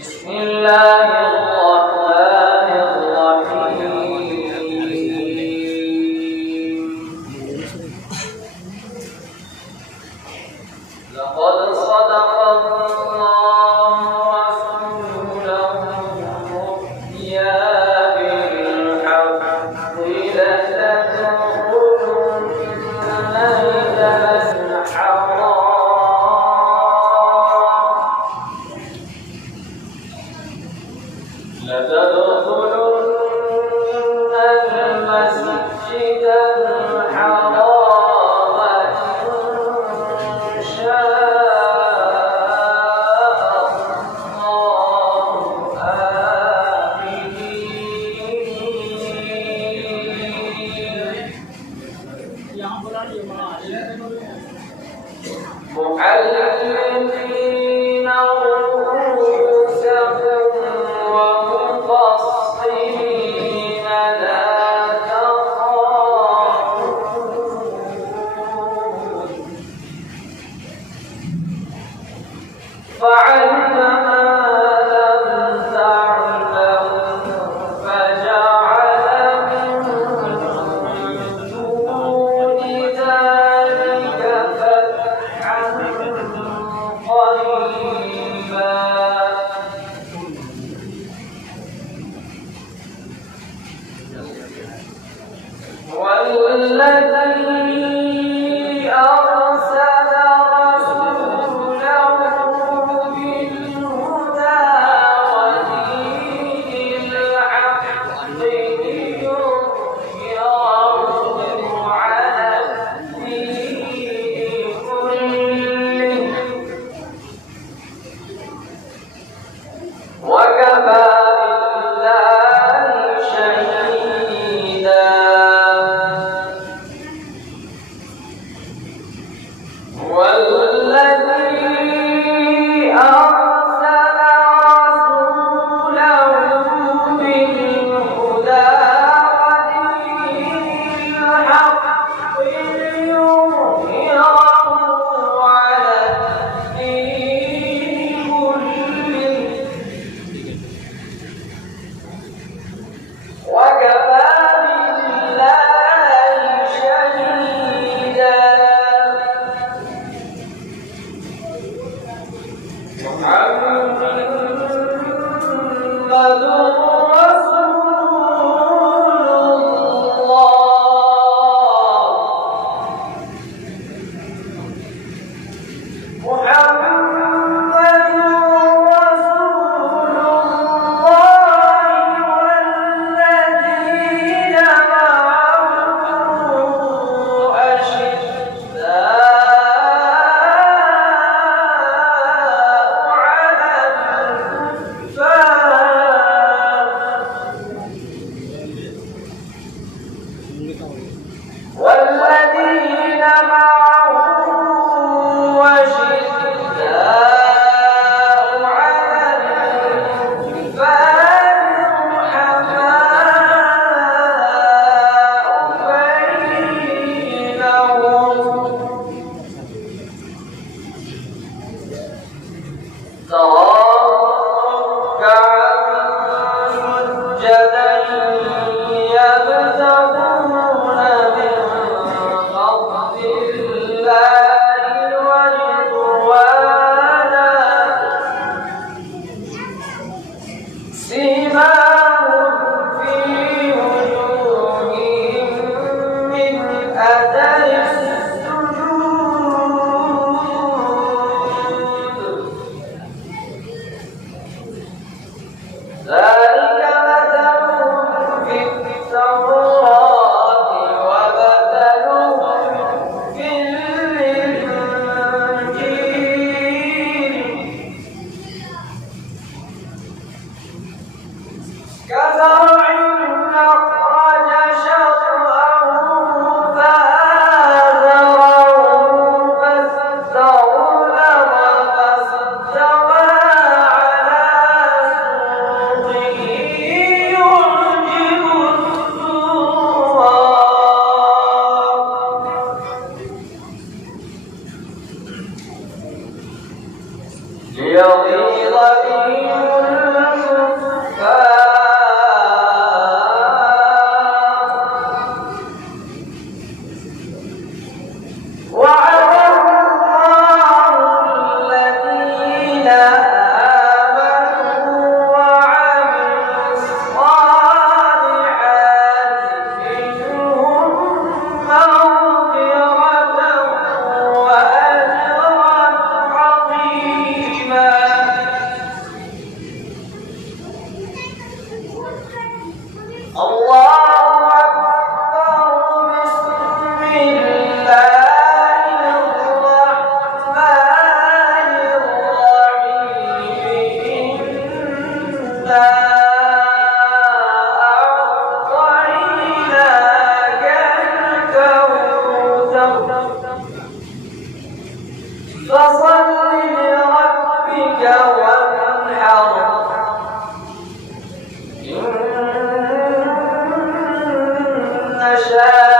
بسم الله الرحمن الرحيم لقد صدق الله رسوله الرؤيا بالحق لتدخلن المسجد الحرام إن شاء الله محلقين رؤوسكم ومقصرين لا تخافون فعلم ما لم تعلموا فجعل من دون ذلك فتحا قريبا والذي أرسل رسوله بالهدى ودين الحق ليظهره على الدين كله وكفى بالله شهيدا والذي أرسل رسوله بالهدى ودين الحق ليظهره على الدين كله وكفى بالله شهيدا محمد رسول الله محمد رسول الله والذين معه أشداء على الكفار والذين معه أشداء على الكفار رحماء بينهم تراهم ركعا سجدا يبتغون يشاء